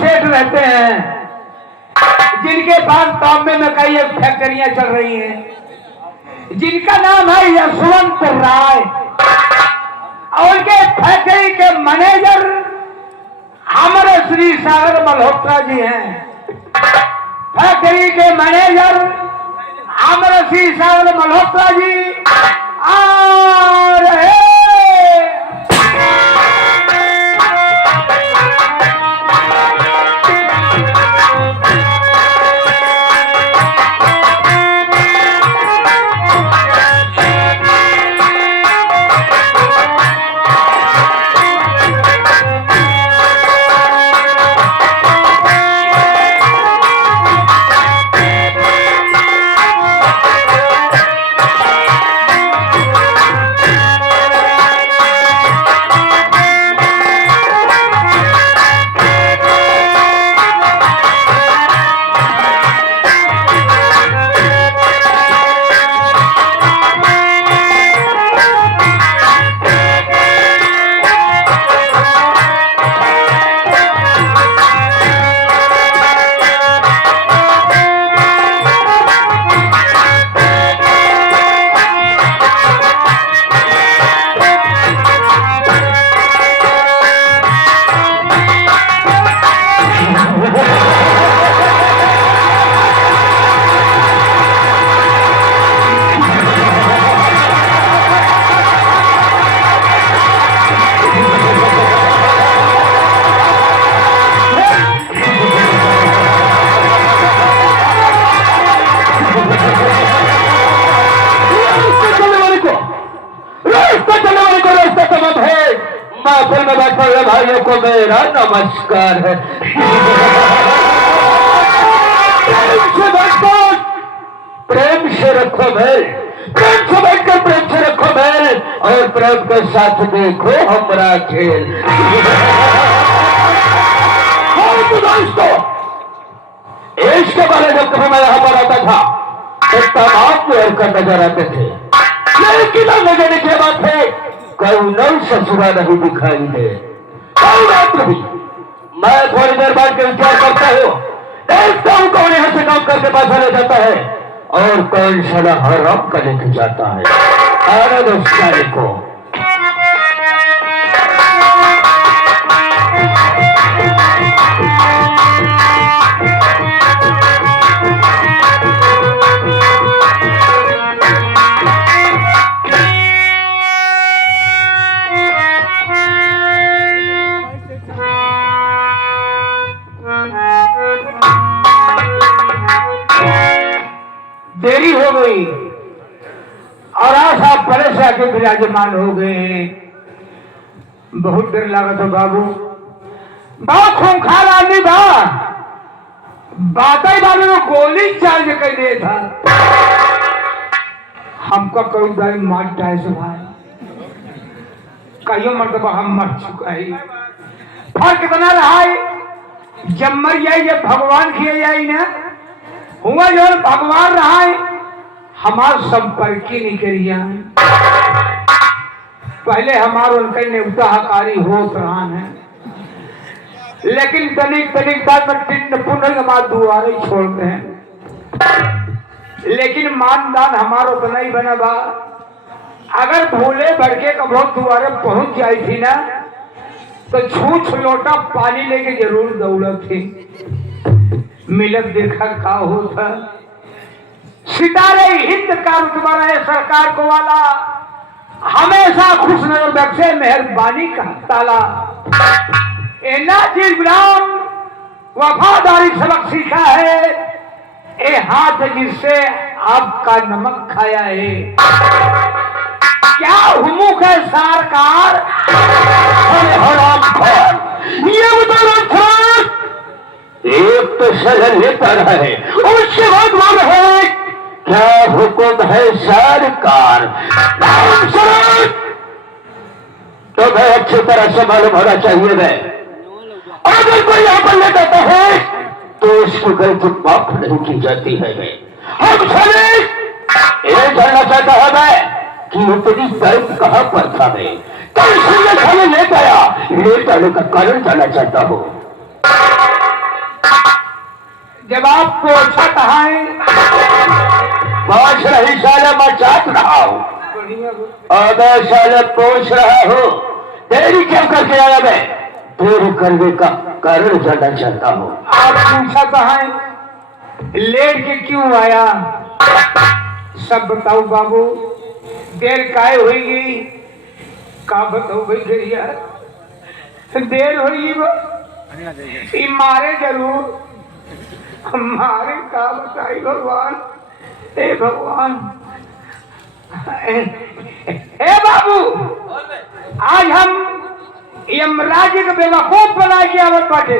सेठ रहते हैं जिनके पास बॉम्बे में कई एक फैक्ट्रियां चल रही हैं, जिनका नाम है यशवंत राय। और उनके फैक्ट्री के मैनेजर हमारे श्री सागर मल्होत्रा जी हैं। फैक्ट्री के मैनेजर हमारे श्री सागर मल्होत्रा जी आ रहे। भाइयों को मेरा नमस्कार है। प्रेम से रखो मेल, प्रेम से बैठकर प्रेम से रखो मेल, और प्रेम के साथ देखो हमारा खेल। दोस्तों, इसके बारे जब कभी मैं यहाँ पर आता था तो तमाम प्यार का नजर आते थे, लेकिन नजर के बात है कौन ससुरा नहीं दिखाई दे। कोई बात नहीं, मैं थोड़ी देर बाद के विचार करता हूँ, देखता हूँ कौन यहाँ से काम करके पैसा ले जाता है और कौन साला हराम का लेके जाता है। अरे दोस्तों को देरी हो गई और आज आप परे से आके विराजमान हो गए हैं। बहुत देर लगा तो बाबू, बहुत खूंखार आदमी था, बातें वाले को गोली चार्ज कर दिया था। हमको कोई दाई मारता है भाई, कईयों मरतबा हम मर चुका है। फर्क इतना रहा है, जब मर जाए ये भगवान किए जाए ना, हुआ जो भगवान रहा है हमार संपर्क ही नहीं करिया। पहले हमार उनके नेवता हकारी होत रहा है, लेकिन तनिक तनिक बाद में टिन पुनः हमारे दुआरे छोड़ते हैं। लेकिन मानदान हमारा उतना ही बना बा, अगर भूले भड़के कबरों दुआरे पहुंच जाई थी ना तो छूछ लोटा पानी लेके जरूर दौड़त थी। मिलत देखा का होता, सितारे हिंद का रुतबा है सरकार को वाला, हमेशा खुश नजर बख्शे मेहरबानी का ताला। इब्राहिम वफादारी सबक सीखा है, ए हाथ जिससे आपका नमक खाया है। क्या हुमुक है सरकार, ये एक तो सजन लेता रहे, उसके बाद वो है क्या हुक्म है सरकार। तो मैं अच्छी तरह से मालूम होना चाहिए मैं, अगर कोई यहाँ पर ले जाता है तो उसको गलती माफ नहीं की जाती है। मैं हम सभी ये जानना चाहता है मैं कि उतनी दर्द कहाँ पर था। मैं तो इसलिए खाने ले गया, ले जाने का कारण जानना चाहता हूँ। जब आप पोछत हैं पोछ रही साले मैं चाट रहा हूँ अबे साले पोछ रहा हूँ देरी क्यों करके आया मैं देरी करने का कारण जानना चाहता हूँ। आप पूछत हैं लेट के क्यों आया सब बताओ बाबू देर काहे होगी का बताओ भाई गरिया देर होगी वो मारे जरूर हमारे का बताई भगवान हे भगवान हे बाबू आज हम यमराज के बेवकूफ बना के आवत बाटे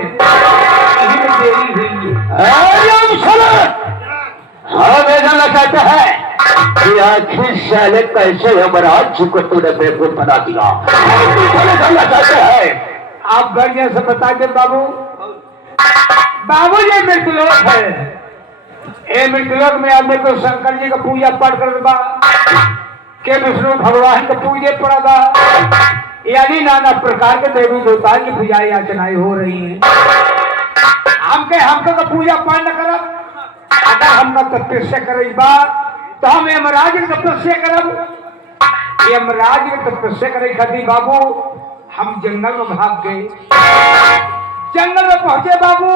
देरी हुई हाँ जानना चाहता है कि आखिर साले कैसे यमराज को तूने बेवकूफ बना दिया जानना चाहते हैं। आप बढ़िया से बता दे बाबू बाबू ये मृत्युलोक है ये मृत्युलोक में आदमी को शंकर जी का पूजा पाठ कर बा के विष्णु भगवान का पूजे पड़ा बा यानी नाना प्रकार के देवी देवता की पूजा याचनाएं हो रही हैं। हमका का पूजा पाठ न करब अगर हमका तपस्या करे बा तो हम यमराज की तपस्या करब यमराज की तपस्या करे खातिर बाबू हम जंगल में भाग गए जंगल में पहुंचे बाबू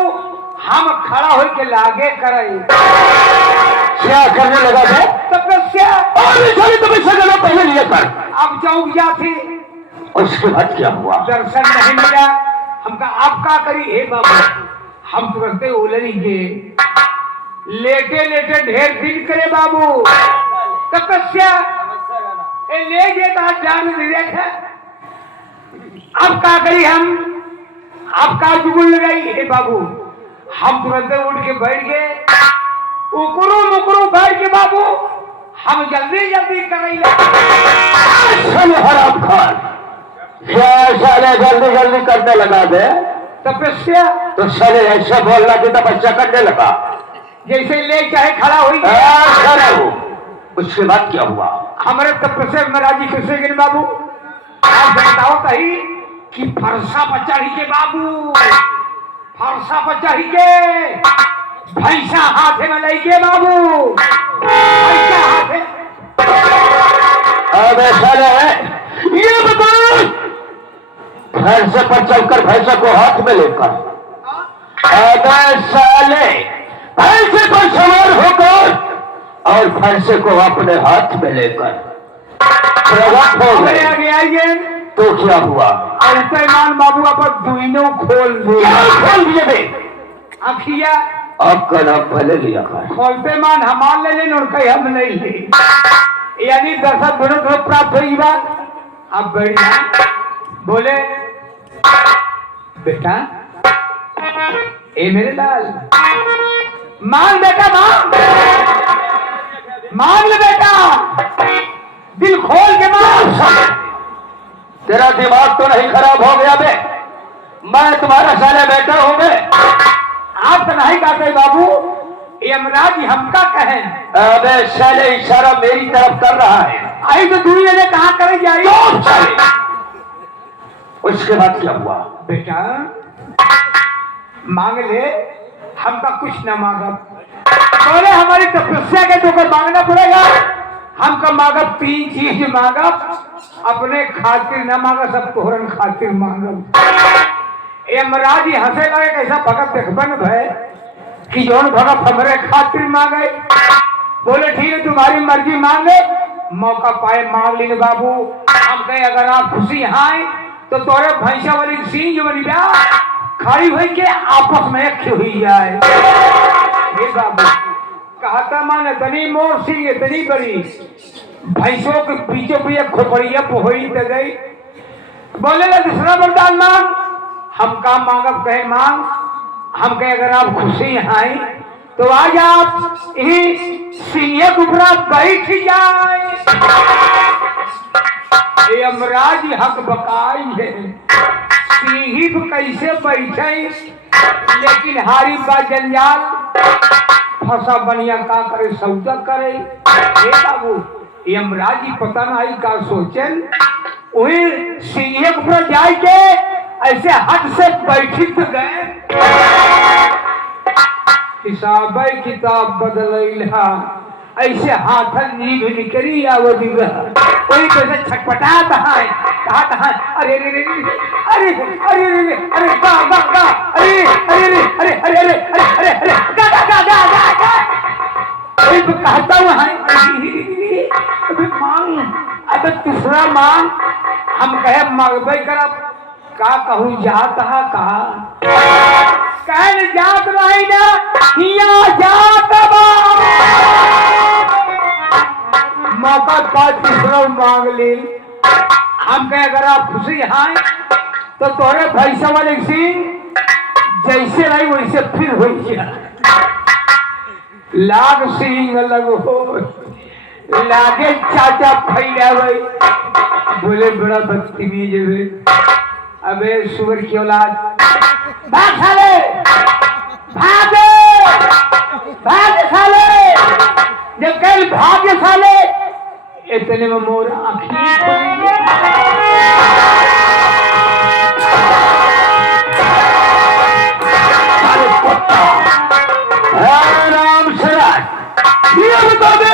हम खड़ा हो के लागे करे क्या करने लगा है तपस्या तपस्या करना पहले लिया कर अब जाऊँ क्या थी उसके बाद क्या हुआ दर्शन नहीं मिला हमका आप क्या करी हे बाबू हम तुरंत उलझेंगे लेटे लेटे ढेर दिन करे बाबू तपस्या ले जेता जान देखा अब क्या करी हम आप का जुगुल लगाई हे बाबू हम तुरंत उठ के बैठ गए उकरू मुकरू बैठ के बाबू हम जल्दी जल्दी करेंगे हराम खान क्या साले जल्दी जल्दी करने लगा दे तपस्या तो साले ऐसा बोलना कि तपस्या करने लगा जैसे ले चाहे खड़ा हुई खड़ा हो उसके बाद क्या हुआ हमारे तपस्या महाराजी कृष्ण गिर बाबू आप बताओ कही कि फरसा पर चढ़ी के बाबू फरसा पर चढ़ी के भैंसा हाथे में लई के बाबू भैंसा हाथे अबे साले ये बताओ भैंसे पर चलकर भैंसा को हाथ में लेकर अबे साले भैंसे पर सवार होकर और भैंसे को अपने हाथ में लेकर प्रकट हो गए आगे आइए तो क्या हुआ मान बाबू आप दुइनों खोल दिए बे आखिया आपका नाम पहले लिया कर खोलते मान हमार ले लेन और कहीं हम नहीं ले यानी दर्शक दोनों तरफ प्राप्त हुई बात आप बढ़िया बोले बेटा ए मेरे लाल मांग बेटा मांग ले बेटा दिल खोल के मांग तेरा दिमाग तो नहीं खराब हो गया बे मैं तुम्हारा साले बेटा हूं बे आप तो नहीं कहते बाबू यमराज हमका कहे अबे साले इशारा मेरी तरफ कर रहा है आई तो दुनिया ने कहा करे जाए उसके बाद क्या हुआ बेटा मांग ले हमका कुछ न मांगब बोले हमारी तपस्या के तो मांगना पड़ेगा हमका मांगब 3 चीज मांगब अपने खातिर न मांगा सब तोहरन खातिर मांगब यमराज हंसे लगे कैसा भगत देखबन भय कि जौन भगत हमरे खातिर मांगे बोले ठीक है तुम्हारी मर्जी मांगे मौका पाए मांग ली बाबू हम कहे अगर आप खुशी हैं तो तोरे भैंसा वाली सींग वाली खड़ी हुई के आपस में एक हुई जाए ये बाबू कहता मान इतनी मोर सिंह इतनी बड़ी भैंसों के पीछे भी एक खोपड़िया पोहरी तो गई बोले ना दूसरा वरदान मांग हम काम मांगब कहे मांग हम कहे अगर आप खुशी हैं तो आज आप ही सिंह के ऊपर बैठ जाए यमराज हक बकाई है सिंही को कैसे बैठे लेकिन हारी बा जंजाल फसा बनिया का करे सौदा करे हे बाबू यमराज पता नहीं का सोचन वही सिंह के ऊपर जाए के ऐसे हट से बैठी तो गए हिसाब किताब बदलैला ऐसे हाथन नींद निकली आवती कोई कैसे छटपटाता है कहता है अरे रे रे अरे अरे रे अरे गा गा गा अरे अरे रे अरे अरे अरे अरे अरे गा गा गा गा गा कोई तो कहता हुआ है अबे मांग अबे तीसरा मांग हम कहे मांगबे करब का कहूँ जात है कहा कहन जात नहीं ना हिया जात बा मौका पास तीसरा मांग ले हम कहे अगर आप खुशी हैं तो तोरे भैसा वाले सिंह जैसे रही वैसे फिर हो गया लाग सिंह अलग हो लागे चाचा फैला भाई बोले बड़ा बदतमीज है अबे सुअर की औलाद भाग साले भागे भागे साले जब कल भागे साले इतने में मोर आँखें खुली राम शरण ये बता दे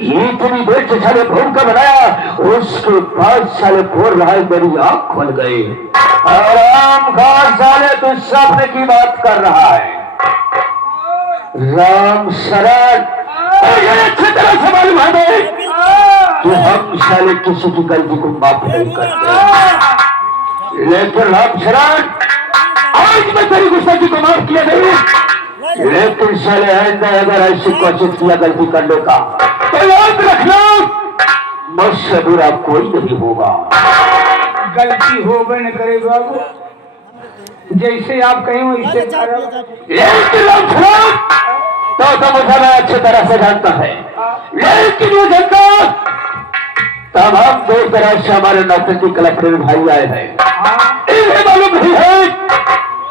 ये इतनी देर से साले भूख का बनाया उसके बाद साले बोल रहा है मेरी आंख खुल गई आराम खान साले तू सपने की बात कर रहा है राम शरण अच्छी तरह से मालूम है कि हम साले किसी की गलती को माफ नहीं करते लेकिन राम शरण आज मैं तेरी गुस्ताखी को माफ किया नहीं लेकिन साले अगर ऐसी कोशिश किया गलती करने का तो याद रखना मुझसे बुरा कोई नहीं होगा गलती हो गए न करे बाबू जैसे आप कहें वैसे तो मुझे मैं अच्छी तरह से जानता है लेकिन वो जनता तमाम दो तरह से हमारे नौकरी कलेक्टर भाई आए हैं इन्हें मालूम नहीं है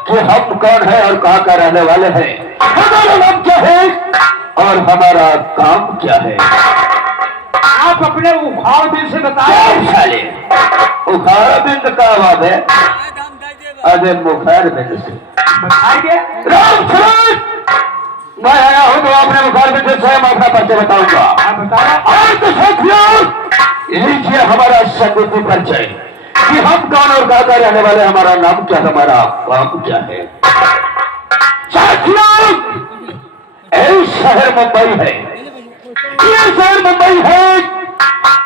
कि हम कौन है और कहाँ का रहने वाले हैं हमारा नाम क्या है और हमारा काम क्या है आप अपने उखाड़ दिल से बताएं उखाड़ बिंद का आवाज है अरे मुखार बिंद से बताएंगे राम शरण मैं आया हूँ तो अपने मुखार बिंद से मैं अपना परिचय बताऊंगा आप बताओ और तो साथियों लीजिए हमारा संगति परिचय कि हम कौन और कहाँ का रहने वाले हमारा नाम क्या हमारा काम क्या है साथियों शहर मुंबई है ये शहर मुंबई है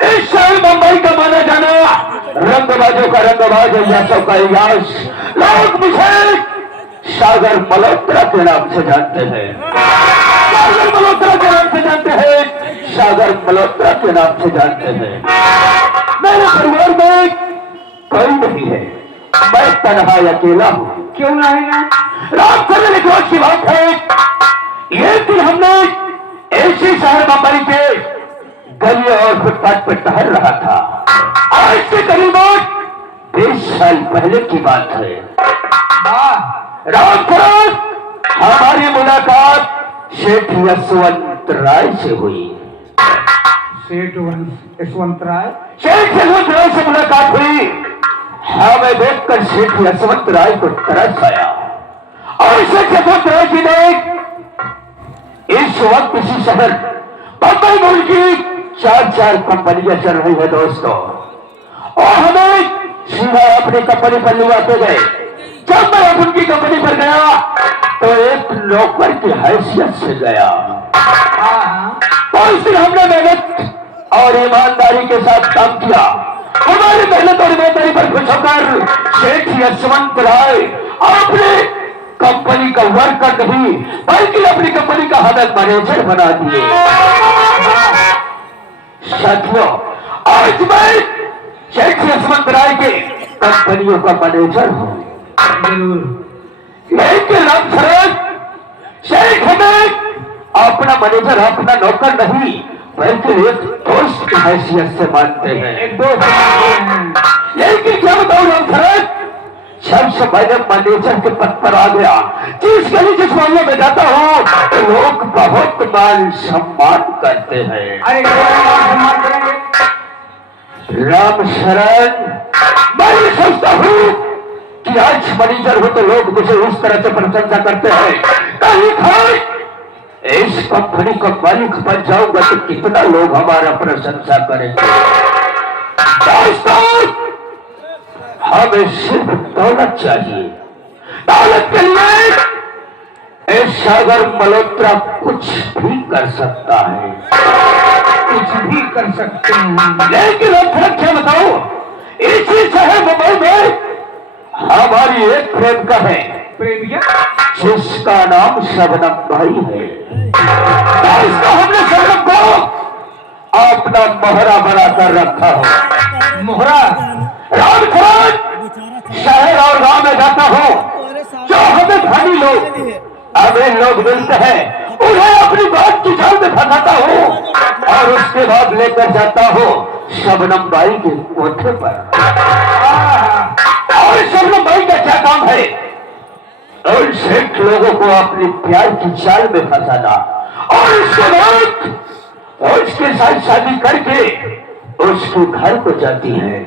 इस शहर मुंबई का माना जाना रंगबाजों का रंगबाज यशों का यश लोग मुझे सागर मल्होत्रा के नाम से जानते हैं सागर मल्होत्रा के नाम से जानते हैं सागर मल्होत्रा के नाम से जानते हैं मेरे परिवार में कोई नहीं है मैं तनहा अकेला हूँ क्यों नहीं ना रात को मेरे जोश की बात है ये दिन हमने ऐसे शहर मुंबई के गलियों और फुटपाथ पर टहल रहा था आज से करीब 20 साल पहले की बात है राम शरण हमारी मुलाकात सेठ यशवंत राय से हुई सेठ यशवंत राय सेठ यशवंत राय से मुलाकात हुई हमें देखकर सेठ यशवंत राय को तरस आया और सेठ यशवंत राय जी ने इस वक्त इसी शहर मुंबई मुल्क की 4 कंपनियां चल रही है दोस्तों और हमें सीधा अपनी कंपनी पर ले आते गए जब मैं उनकी कंपनी पर गया तो एक नौकर की हैसियत से गया तो इसलिए हमने मेहनत और ईमानदारी के साथ काम किया हमारी मेहनत और ईमानदारी पर खुश होकर सेठ यशवंत राय अपने कंपनी का वर्कर नहीं बल्कि अपनी कंपनी का हमें मैनेजर बना दिए साथियों आज मैं सेठ यशवंत राय के कंपनियों का मैनेजर हूँ लेकिन राम शरण सेठ हमें अपना मैनेजर अपना नौकर नहीं बल्कि एक दोस्त की हैसियत से मानते हैं एक दोस्त लेकिन क्या बताऊं राम शरण सबसे पहले मैनेजर के पद पर आ गया जिस गली जिस मोहल्ले में जाता हूँ लोग बहुत मान सम्मान करते हैं अरे सम्मान करेंगे राम शरण मैं ये सोचता हूँ कि आज मैनेजर हो तो लोग मुझे उस तरह से प्रशंसा करते हैं नहीं खाए इस कंपनी का मालिक बन जाऊंगा तो कितना लोग हमारा प्रशंसा करेंगे। दोस्तों, हमें सिर्फ दौलत चाहिए। दौलत के लिए इस सागर मल्होत्रा कुछ भी कर सकता है, कुछ भी कर सकते हैं। लेकिन अब क्या बताओ, इसी शहर मुंबई में हमारी एक प्रेम का है, प्रेम क्या? जिसका नाम शबनम भाई है। इसको हमने शबनम को अपना मोहरा बनाकर रखा हो। मोहरा? रामखोज शहर और गांव में जाता हो, जो हमें धनी लोग अमीर लोग मिलते हैं, उन्हें अपनी बात की जाल में फंसाता हो और उसके बाद लेकर जाता हो शबनम बाई के कोठे पर। और शबनम बाई का क्या काम है? उन सेठ लोगों को अपनी प्यार की जाल में फंसाना और उसके बाद उसके साथ शादी करके उसके घर को जाती है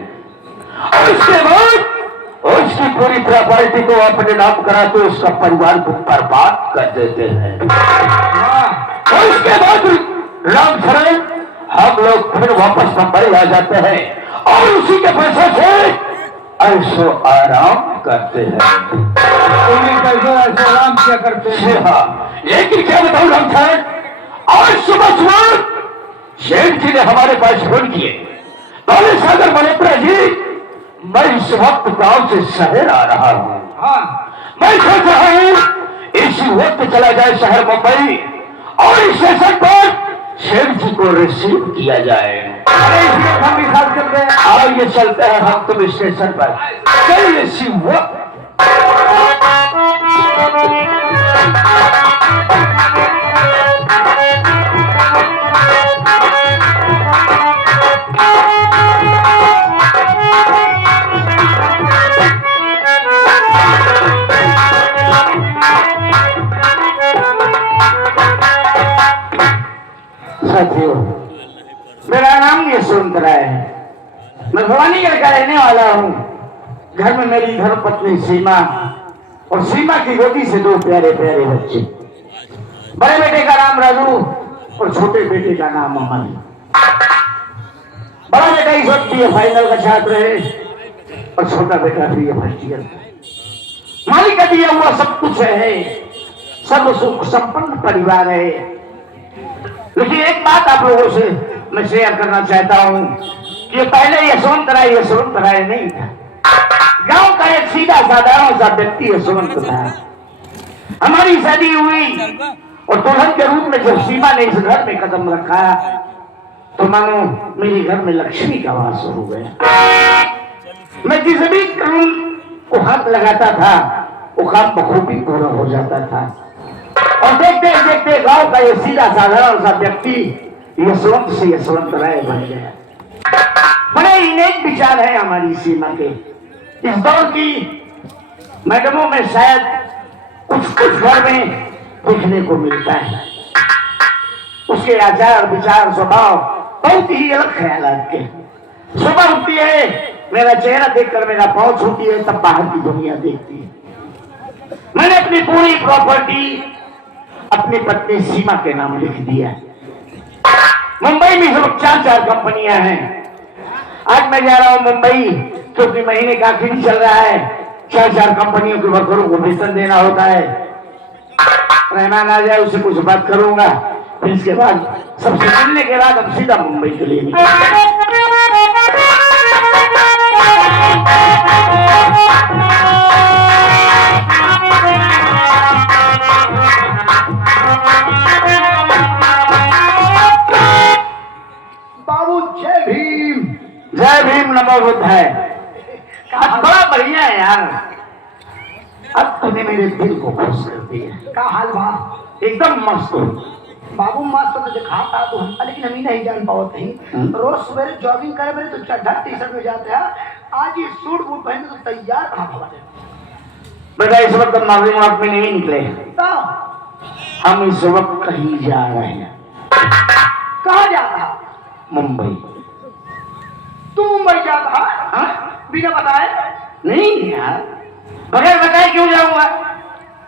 और उसके बाद उसकी पूरी प्रॉपर्टी को अपने नाम कराते उसका परिवार को बर्बाद कर देते हैं। और उसके बाद रामचरण हम लोग फिर वापस मुंबई आ जाते हैं और उसी के पैसे से ऐशो आराम करते हैं। ऐशो आराम क्या करते हैं? हाँ, लेकिन क्या बताऊं रामचरण, आज सुबह सुबह शेठ जी ने हमारे पास फोन किए, बोले सागर मल्होत्रा जी, मैं इस वक्त गांव से शहर आ रहा हूँ। हाँ। मैं सोच रहा हूँ इसी वक्त चला जाए शहर मुंबई और स्टेशन पर शेठ जी को रिसीव किया जाए। हम भी साथ चलते हैं। आइए चलते हैं हम तुम स्टेशन पर। चलिए इसी वक्त। साथियों, मेरा नाम यशवंत राय है। मैं भवानीगढ़ का रहने वाला हूँ। घर में मेरी धर्मपत्नी सीमा और सीमा की गोदी से दो प्यारे प्यारे बच्चे। बड़े बेटे का नाम राजू और छोटे बेटे का नाम अमन। बड़ा बेटा इस वक्त BA फाइनल का छात्र है और छोटा बेटा BA फर्स्ट ईयर। मालिक का दिया हुआ सब कुछ है, सर्व सुख संपन्न परिवार है। लेकिन एक बात आप लोगों से मैं शेयर करना चाहता हूं कि पहले यशवंत राय नहीं था। गांव का एक सीधा साधारण सा व्यक्ति यशवंत था। हमारी शादी हुई और दुल्हन के रूप में जब सीमा ने इस घर में कदम रखा तो मानो मेरे घर में लक्ष्मी का वास हो गया। मैं जिस भी काम को हाथ लगाता था वो काम बखूबी पूरा हो जाता था और देखते देखते गांव का ये सीधा साधारण सा व्यक्ति यशवंत से यशवंत राय बन गया। बड़े अनेक विचार है हमारी सीमा के। इस दौर की मैडमों में शायद कुछ कुछ घर में देखने को मिलता है। उसके आचार विचार स्वभाव बहुत ही अलग ख्यालात के। सुबह उठती है, मेरा चेहरा देखकर मेरा पाँव छूती है, तब बाहर की दुनिया देखती है। मैंने अपनी पूरी प्रॉपर्टी अपनी पत्नी सीमा के नाम लिख दिया। मुंबई में सब 4 कंपनियां हैं। आज मैं जा रहा हूं मुंबई क्योंकि महीने का आखिरी चल रहा है। 4 कंपनियों के वर्करों को वेतन देना होता है। मेहमान आ जाए उससे कुछ बात करूंगा, फिर इसके बाद सबसे मिलने के बाद अब सीधा मुंबई के लिए बाबू जय भीम। जय भीम, नमो बुद्धाय। आज बड़ा बढ़िया है यार, अब तूने मेरे दिल को खुश कर दिया। का हाल बा? एकदम मस्त हो बाबू मस्त तो दिखाता तो हम, लेकिन हम ही नहीं जान पाओ थे। रोज सवेरे जॉगिंग करे मेरे तो चड्ढा टी-शर्ट में जाते हैं, आज ये सूट बूट पहने तो तैयार कहाँ भवा बेटा। इस वक्त हम मॉर्निंग वॉक में नहीं निकले, तो हम इस वक्त कहीं जा रहे हैं। कहाँ जाता? मुंबई। तू मुंबई जाता? हाँ? बिना बताए? नहीं यार, बगैर बताए क्यों जाऊंगा?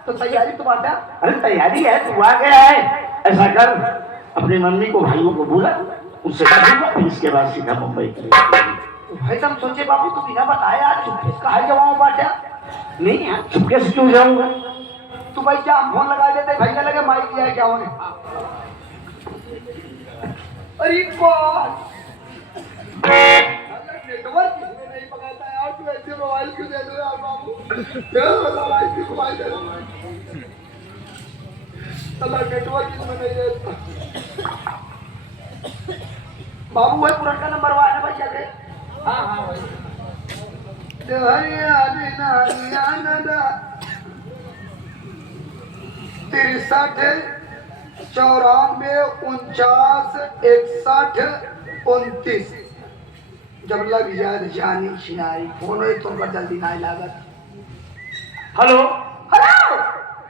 तो तैयारी तो बाटा। अरे तैयारी है, तू आ गया है, ऐसा कर अपनी मम्मी को भाइयों को बुला, उससे कहा फिर इसके बाद सीधा मुंबई के लिए। भाई तुम सोचे बाबू तू बिना बताए आज चुपके से कहा जवाब बाटा। नहीं यार, चुपके से क्यों जाऊंगा? तू भाई क्या हम फोन लगा देते भैया लगे माइक दिया है क्या होने। अरे बात नेटवर्क किसमें नहीं पकड़ता यार, तू ऐसे मोबाइल क्यों दे दो यार बाबू। मोबाइल दे दो अल्लाह, नेटवर्क किसमें नहीं देता बाबू। वही पुराना नंबर हुआ है भैया के। हाँ हाँ भाई तिरसठ 94 49 61 29। जब लग जाए जानी छिनाई फोन है तुम पर जल्दी ना लागत। हेलो हेलो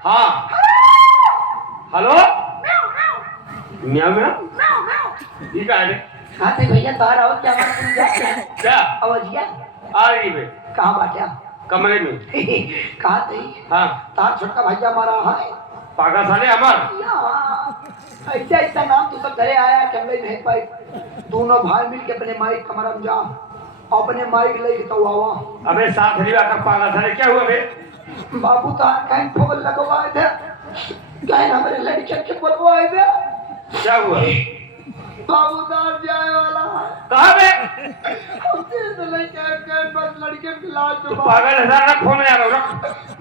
हाँ हेलो म्याऊ म्याऊ ठीक है। हाँ तो भैया बाहर आओ क्या बात सुन जाए क्या आवाजिया आ रही है? कहाँ बाटा कमरे में। कहाँ थी हाँ तार छोटका भैया मारा है पागा साले हमार। ऐसा ऐसा नाम तो सब घरे आया कैमरे नहीं पाई। दोनों भाई मिल के अपने माइक कमरा में जा अपने माइक ले तो आवा। अबे साथ ही आकर पागा साले क्या हुआ बे? बाबू तो कहीं फोन लगवाए थे, कहीं हमारे लड़के के बोलवाए थे। क्या हुआ? बाबू दार जाए वाला है। कहाँ बे? हमसे तो लड़के बस लड़के की लाश तो में पागल है रख फोन यार रख।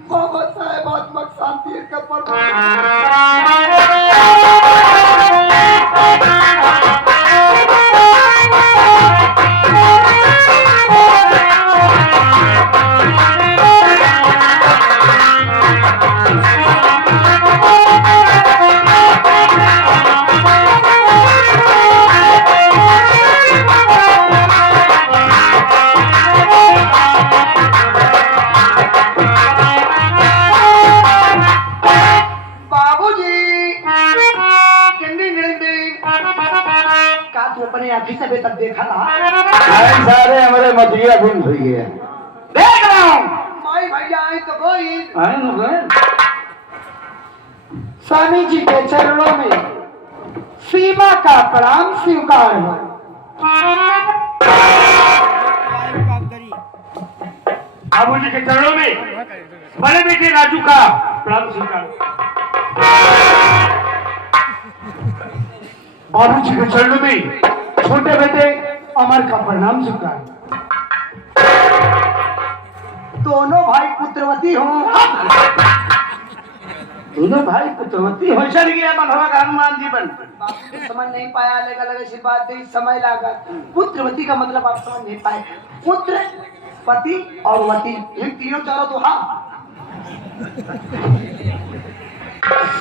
बाबा साहब बहुत मकसान तीर का पर से तक देखा ना सारे हमारे मटिया गुम हो गए। देख रहा हूँ माई भैया आए तो कोई आए न गए। स्वामी जी के चरणों में सीमा का प्रणाम स्वीकार हो। बाबू जी के चरणों में बड़े बेटे राजू का प्रणाम स्वीकार। बाबू जी के चरणों में छोटे बेटे अमर का प्रणाम स्वीकार। दोनों भाई पुत्रवती हो। दोनों भाई पुत्रवती हो चल गया मनवा का हनुमान जी बन। समझ नहीं पाया अलग अलग ऐसी बात नहीं समय लगा। पुत्रवती का मतलब आप समझ नहीं पाए। पुत्र पति और वती इन तीनों चारों तो हाँ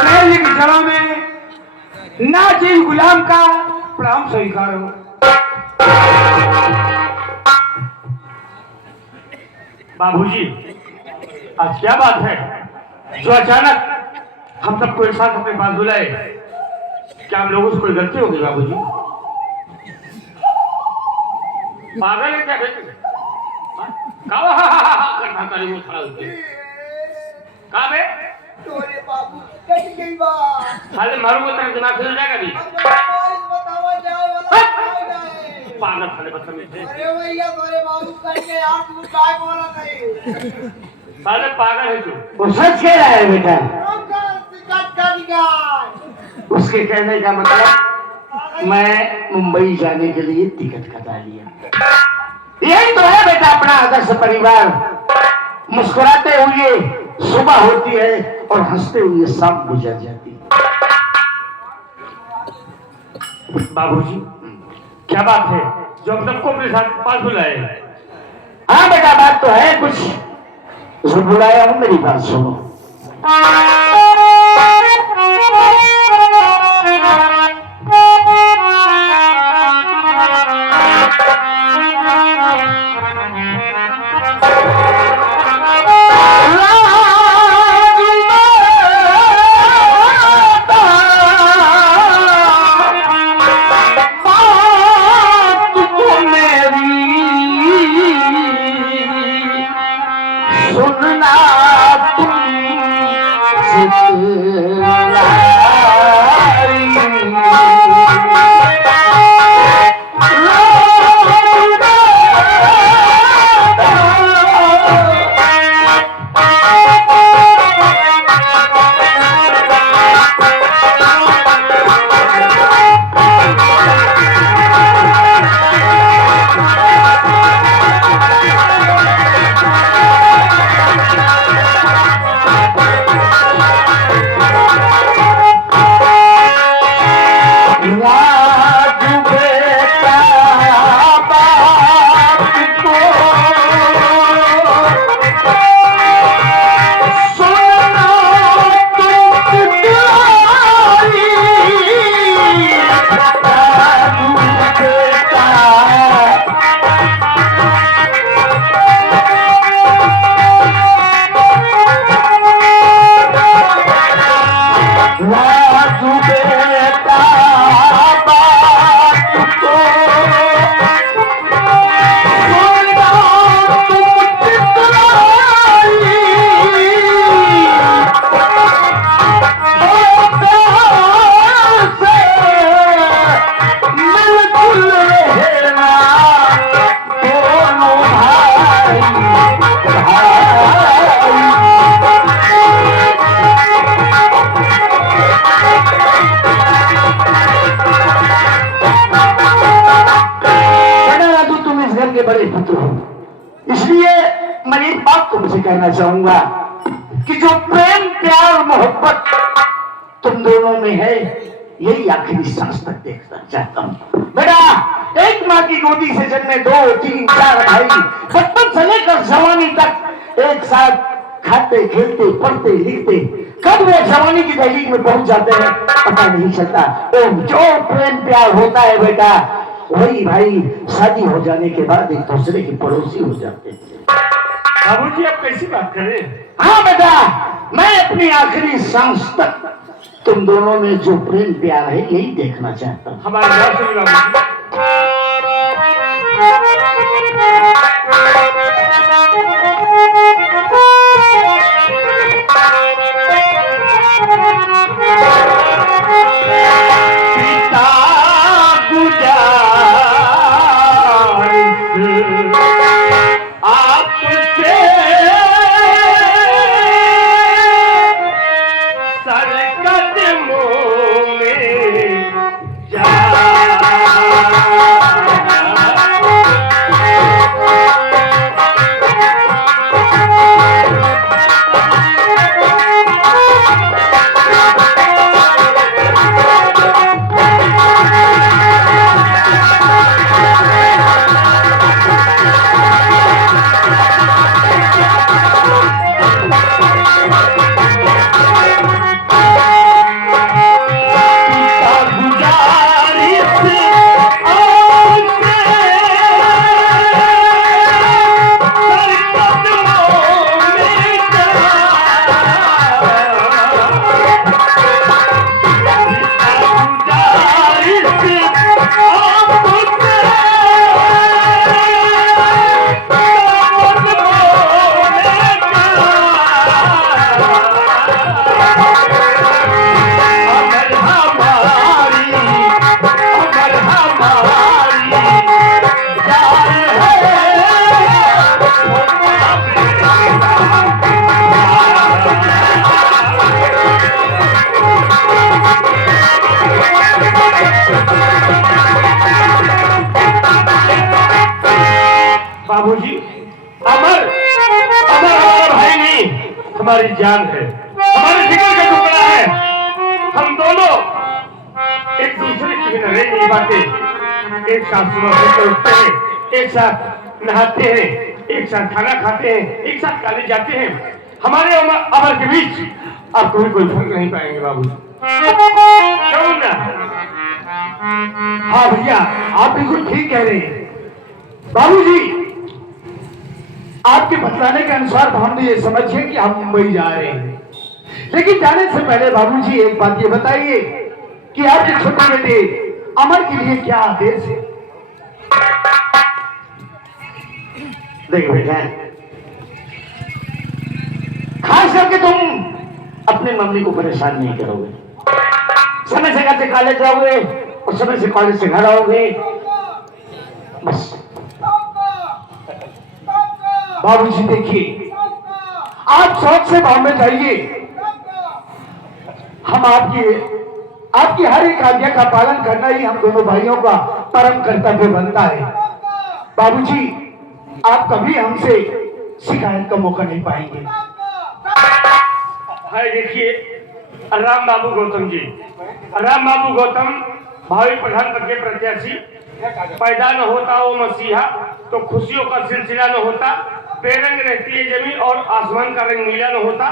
शैल की जड़ों में नाजिल गुलाम का प्रणाम स्वीकार हो। बाबूजी आज क्या बात है जो अचानक हम सबको एक साथ अपने पास बुलाए? क्या हम लोगों से कोई गलती होगी बाबूजी? पागल है क्या बेटे? कहा बे? तोरे बाबू कट गई बात। साले मारूंगा तेरा दिमाग हिल जाएगा भी। बतावा जाए वाला पागल साले बदतमीज है। अरे भैया तोरे बाबू कट गए यार तू काय बोला नहीं। साले पागल है तू। वो सच कह रहा है बेटा। उसके कहने का मतलब मैं मुंबई जाने के लिए टिकट कटा लिया। यही तो है बेटा अपना आदर्श परिवार। मुस्कुराते हुए सुबह होती है और हंसते हुए शाम गुजर जाती है। बाबूजी क्या बात है जो हम सबको अपने साथ पास बुलाए? हाँ बेटा बात तो है कुछ जो बुलाया हूँ मेरी बात सुनो। कहना चाहूंगा कि जो प्रेम प्यार मोहब्बत तुम दोनों में है यही आखिरी सांस तक देखना चाहता हूँ। बेटा एक माँ की गोदी से जन्मे 2, 3, 4 भाई बचपन से लेकर जवानी तक एक साथ खाते खेलते पढ़ते लिखते कब वो जवानी की दहलीज में पहुंच जाते हैं पता नहीं चलता। और जो प्रेम प्यार होता है बेटा वही भाई शादी हो जाने के बाद एक दूसरे के पड़ोसी हो जाते हैं। बाबूजी आप कैसी बात कर रहे हैं? हाँ बेटा मैं अपनी आखिरी सांस तक तुम दोनों में जो प्रेम प्यार है यही देखना चाहता हूँ। हमारे बात सुनिए बाबूजी। पिता गुजार आपसे सर कदमों में जा बाबूजी अमर अमर हमारा भाई नहीं हमारी जान है, हमारे जिगर का टुकड़ा है। हम दोनों एक दूसरे के बिना रह नहीं पाते। एक साथ सुबह उठकर उठते हैं, एक साथ नहाते हैं, एक साथ खाना खाते हैं, एक साथ कॉलेज जाते हैं। हमारे अमर के बीच आप कोई फर्क नहीं पाएंगे बाबूजी। क्यों ना? हाँ भैया आप बिल्कुल ठीक कह रहे हैं। बाबूजी आपके बतलाने के अनुसार तो हमने ये समझिए कि हम मुंबई जा रहे हैं, लेकिन जाने से पहले बाबूजी एक बात ये बताइए कि आपके छोटे बेटे अमर के लिए क्या आदेश है? देखो बेटा खास करके तुम अपनी मम्मी को परेशान नहीं करोगे, समय से घर से कॉलेज जाओगे और समय से कॉलेज से घर आओगे, बस। बाबूजी देखिए, आप शौक से बॉम्बे जाइए, हम आपकी हर एक आज्ञा का पालन करना ही हम दोनों भाइयों का परम कर्तव्य बनता है। बाबूजी, आप कभी हमसे शिकायत का मौका नहीं पाएंगे। हाय देखिए, राम बाबू गौतम जी, राम बाबू गौतम भावी प्रधान पद के प्रत्याशी, पैदा न होता वो मसीहा तो खुशियों का सिलसिला न होता, बेरंग रहती है जमीन और आसमान का रंग नीला न होता,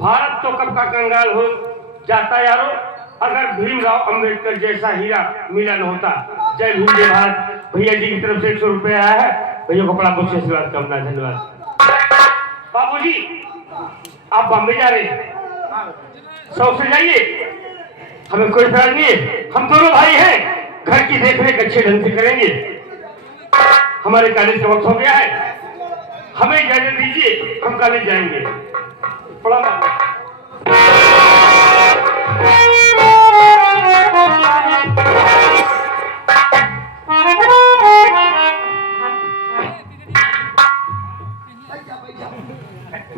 भारत तो कब का कंगाल हो जाता यारो, अगर भीमराव अंबेडकर जैसा हीरा मिला न होता। जय भीम जय भारत। भैया जी की तरफ से 100 रुपये आया है, भैया को बड़ा बहुत आशीर्वाद करना, धन्यवाद। बाबूजी, आप बॉम्बे जा रहे हैं, शौक से जाइए, हमें कोई फर्क नहीं है, हम दोनों भाई हैं, घर की देखरेख अच्छे ढंग से करेंगे। हमारे कॉलेज का वक्त हो गया है, हमें इजाजत दीजिए, हम कॉलेज जाएंगे।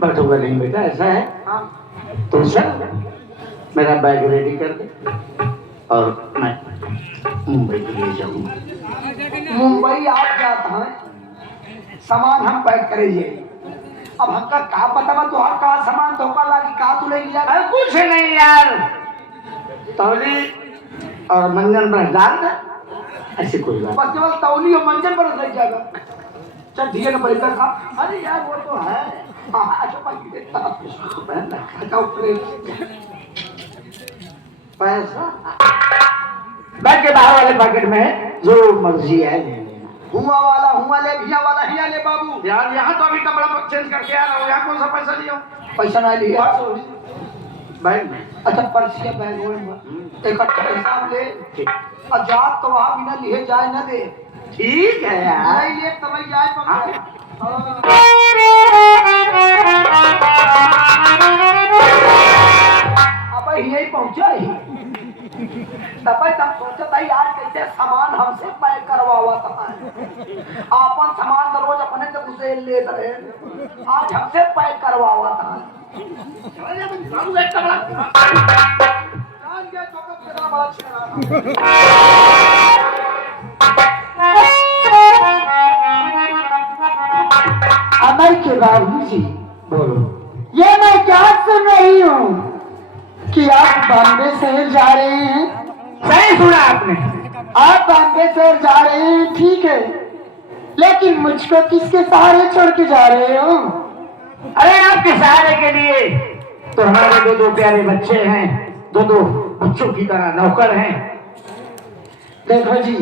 बैठूंगा नहीं बेटा, ऐसा है तो सर मेरा बैग रेडी कर दे और मैं मुंबई के लिए जाऊंगा। मुंबई आप जाता है, सामान हम पैक करेंगे। अब हमका का पता बा तुहार का सामान धोखा लागी का तू ले लिया? अरे कुछ नहीं यार, तौली और मंजन पर डाल दे, ऐसी कोई बात। बस केवल तौली और मंजन पर लग जाएगा। चल ठीक है ना, पैसा खा। अरे यार वो तो है। पैसा बैग के बाहर वाले पैकेट में जो मर्जी है ले लेना। हुआ वाला हुआ ले, भिया वाला हिया ले बाबू। यार यहाँ तो अभी कपड़ा चेंज करके आ रहा हूँ, यहाँ कौन सा पैसा लिया? पैसा ना लिया बैग में। अच्छा पर्चिया बैग में इकट्ठा हिसाब ले। आजाद तो वहाँ बिना लिए जाए न दे। ठीक है यार, नहीं ले तब जाए पकड़े। अब यही पहुंचा ही तब तब सोचत है यार कैसे सामान हमसे पैक करवावा था। अपन सामान तो रोज अपने से उसे ले रहे, आज हमसे पैक करवावा था। अमर के बाबूजी, बोलो। ये मैं क्या सुन रही हूँ कि आप बॉम्बे शहर जा रहे हैं? सही सुना आपने, आप बॉम्बे शहर जा रहे हैं, ठीक है, लेकिन मुझको किसके सहारे छोड़ के जा रहे हो? अरे आपके सहारे के लिए तो हमारे दो प्यारे बच्चे हैं, दो बच्चों की तरह नौकर हैं। देखो जी,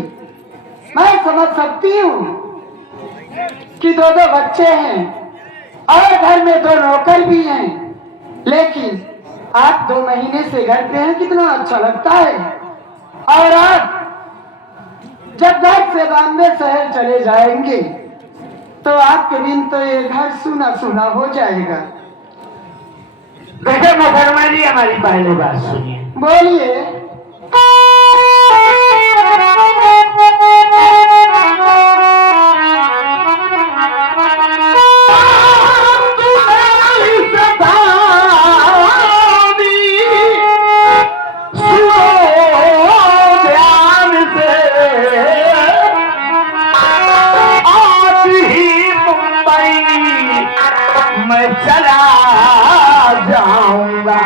मैं समझ सकती हूँ कि दो बच्चे हैं और घर में 2 नौकर भी हैं, लेकिन आप 2 महीने से घर पे हैं, कितना अच्छा लगता है। और आप जब घर से बॉम्बे शहर चले जाएंगे तो आपके दिन तो ये घर सूना सूना हो जाएगा। देखो मोहतरमा जी, हमारी पहली बात सुनिए। बोलिए। मैं चला जाऊंगा,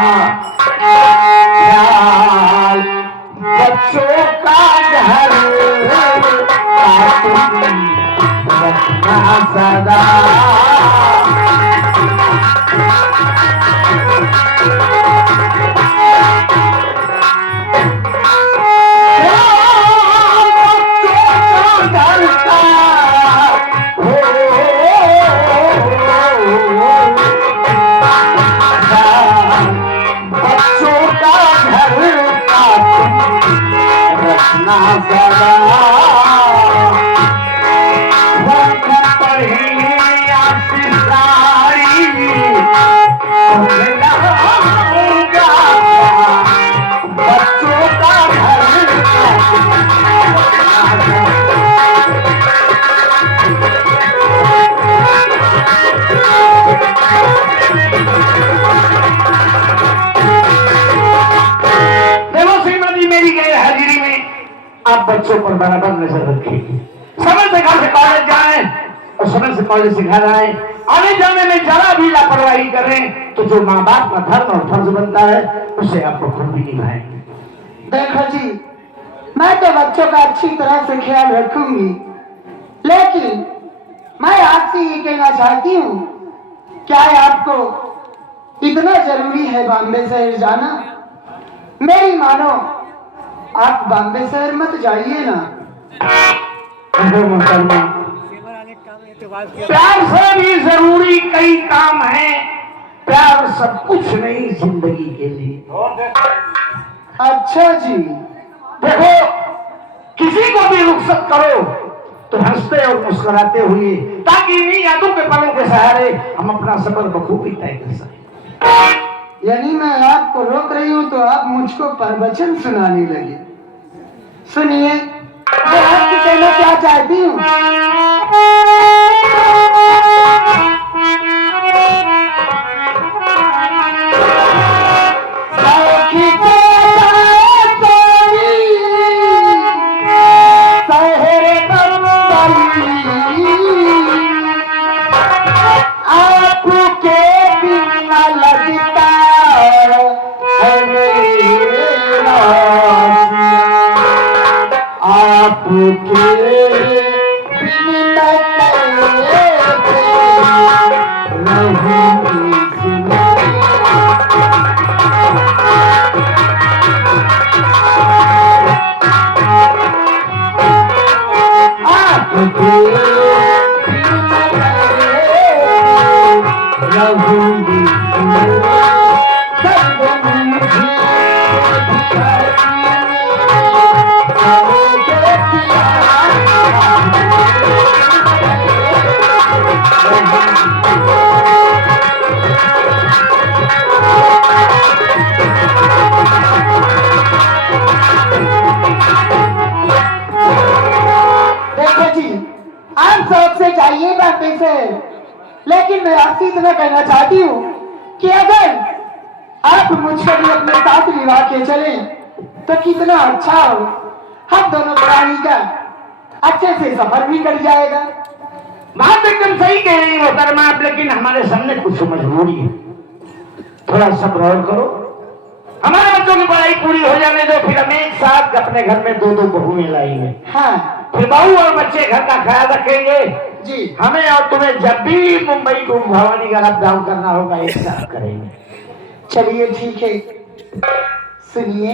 बच्चों का घर रखना सदा। बच्चों पर बराबर नजर रखेगी। समय से घर से कॉलेज जाए और समय से कॉलेज से घर आए, आने जाने में जरा भी लापरवाही करें तो जो माँ बाप का धर्म और फर्ज बनता है उसे आप बखूबी निभाएंगे। देखो जी, मैं तो बच्चों का अच्छी तरह से ख्याल रखूंगी, लेकिन मैं आपसे ये कहना चाहती हूँ, क्या आपको इतना जरूरी है बॉम्बे शहर जाना? मेरी मानो, आप बॉम्बे शहर मत जाइए ना। प्यार से भी जरूरी कई काम हैं, प्यार सब कुछ नहीं जिंदगी के लिए। अच्छा जी, देखो, किसी को भी रुखसत करो तो हंसते और मुस्कुराते हुए, ताकि इन्हीं यादों के पलों के सहारे हम अपना सफर बखूबी तय कर सकें। यानी मैं आपको रोक रही हूँ तो आप मुझको प्रवचन सुनाने लगे। सुनिए, मैं आपसे कहना क्या चाहती हूँ। लेकिन मैं आपसे इतना कहना चाहती हूँ कि अगर आप मुझको भी अपने साथ विवाह के चले तो कितना अच्छा हो। हम दोनों प्राणी का अच्छे से सफर भी कर जाएगा। बात एकदम सही कह रही हो कर्मा आप, लेकिन हमारे सामने कुछ मजबूरी है। थोड़ा सब्र और करो, हमारे बच्चों की पढ़ाई पूरी हो जाने दो, फिर हम एक साथ अपने घर में दो बहुएं लाएंगे। हाँ, फिर बहू और बच्चे घर का ख्याल रखेंगे जी। हमें और तुम्हें जब भी मुंबई को भवानी का अप डाउन करना होगा एक साथ करेंगे। चलिए ठीक है, सुनिए।